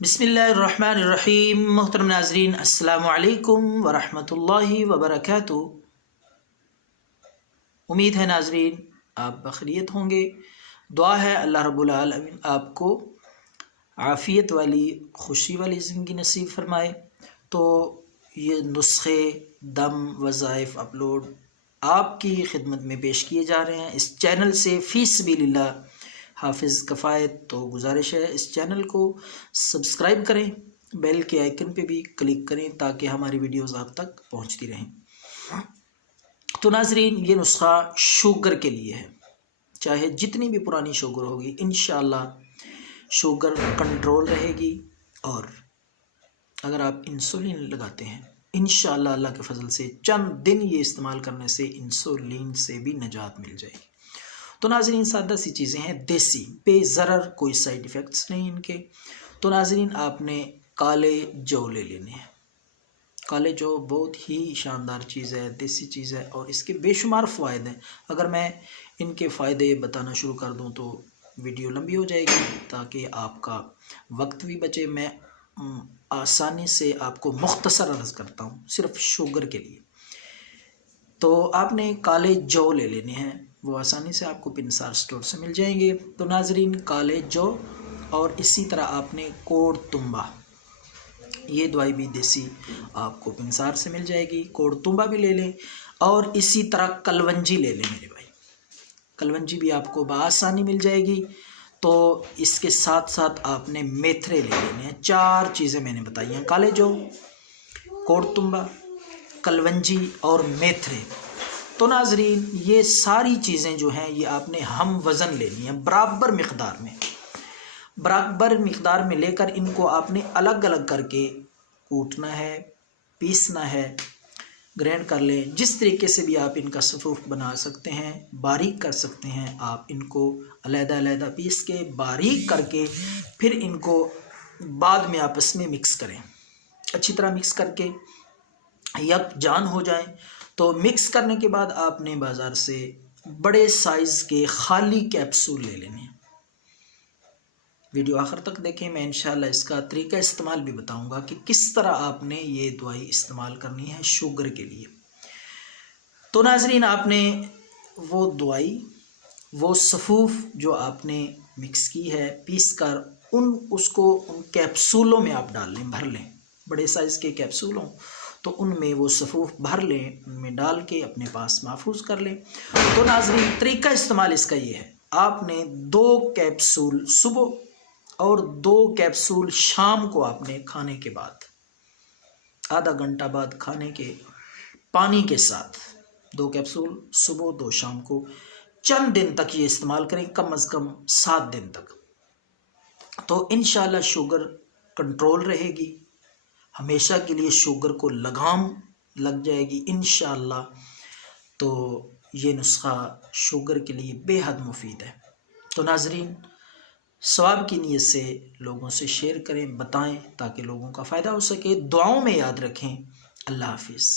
बिस्मिल्लाहिर्रहमानिर्रहीम। मोहतरम नाज़रीन, अस्सलामु अलैकुम वरहमतुल्लाहि वबरकातुहू। उम्मीद है नाज़रीन आप बखैरियत होंगे। दुआ है अल्लाह रब्बुल आलमीन आपको आफ़ियत वाली खुशी वाली ज़िंदगी नसीब फ़रमाए। तो ये नुस्खे दम वज़ाइफ़ अपलोड आपकी खिदमत में पेश किए जा रहे हैं इस चैनल से फ़ी सबीलिल्लाह हाफिज़ कफ़ायत। तो गुजारिश है इस चैनल को सब्सक्राइब करें, बेल के आइकन पे भी क्लिक करें ताकि हमारी वीडियोस आप तक पहुंचती रहें। तो नाज़रीन, ये नुस्खा शुगर के लिए है। चाहे जितनी भी पुरानी शुगर होगी, इंशाअल्लाह शुगर कंट्रोल रहेगी। और अगर आप इंसुलिन लगाते हैं, इंशाअल्लाह अल्लाह के फजल से चंद दिन ये इस्तेमाल करने से इंसुलिन से भी निजात मिल जाएगी। तो नाज़रीन, सादा सी चीज़ें हैं, देसी, बेज़रर, कोई साइड इफ़ेक्ट्स नहीं इनके। तो नाज़रीन, आपने काले जौ ले लेने हैं। काले जौ बहुत ही शानदार चीज़ है, देसी चीज़ है और इसके बेशुमार फ़ायदे हैं। अगर मैं इनके फ़ायदे बताना शुरू कर दूं तो वीडियो लंबी हो जाएगी, ताकि आपका वक्त भी बचे। मैं आसानी से आपको मुख्तसर अर्ज़ करता हूं सिर्फ शुगर के लिए। तो आपने काले जौ ले लेने हैं, वो आसानी से आपको पिनसार स्टोर से मिल जाएंगे। तो नाज़रीन, काले जौ और इसी तरह आपने कोड़तुम्बा, ये दवाई भी देसी आपको पिनसार से मिल जाएगी। कोड़तुम्बा भी ले लें और इसी तरह कलवंजी ले लें मेरे भाई। कलवंजी भी आपको बआसानी मिल जाएगी। तो इसके साथ साथ आपने मेथरे ले लेने हैं। 4 चीज़ें मैंने बताई हैं, काले जौ, कोड़तुम्बा, कलवंजी और मेथरे। तो नाज़रीन, ये सारी चीज़ें जो हैं ये आपने हम वज़न लेनी है, बराबर मिक़दार में लेकर इनको आपने अलग अलग करके कूटना है, पीसना है, ग्राइंड कर लें। जिस तरीके से भी आप इनका सफ़ूफ बना सकते हैं, बारीक कर सकते हैं। आप इनको अलग-अलग पीस के बारीक करके फिर इनको बाद में आपस में मिक्स करें, अच्छी तरह मिक्स करके यकजान हो जाए। तो मिक्स करने के बाद आपने बाज़ार से बड़े साइज़ के खाली कैप्सूल ले लेने हैं। वीडियो आखिर तक देखें, मैं इंशाल्लाह इसका तरीका इस्तेमाल भी बताऊंगा कि किस तरह आपने ये दवाई इस्तेमाल करनी है शुगर के लिए। तो नाज़रीन, आपने वो दवाई, वो सफ़ूफ जो आपने मिक्स की है पीस कर, उसको उन कैप्सूलों में आप डाल लें, भर लें। बड़े साइज़ के कैप्सूल हों तो उनमें वो सफ़ूफ भर लें, उनमें डाल के अपने पास महफूज कर लें। तो नाज़रीन, तरीका इस्तेमाल इसका ये है, आपने 2 कैप्सूल सुबह और 2 कैप्सूल शाम को आपने खाने के बाद, आधा घंटा बाद खाने के पानी के साथ 2 कैप्सूल सुबह 2 शाम को चंद दिन तक ये इस्तेमाल करें, कम अज़ कम 7 दिन तक। तो इंशाल्लाह शुगर कंट्रोल रहेगी, हमेशा के लिए शुगर को लगाम लग जाएगी इंशाल्लाह। तो ये नुस्खा शुगर के लिए बेहद मुफीद है। तो नाज़रीन, सवाब की नीयत से लोगों से शेयर करें, बताएं ताकि लोगों का फ़ायदा हो सके। दुआओं में याद रखें। अल्लाह हाफिज़।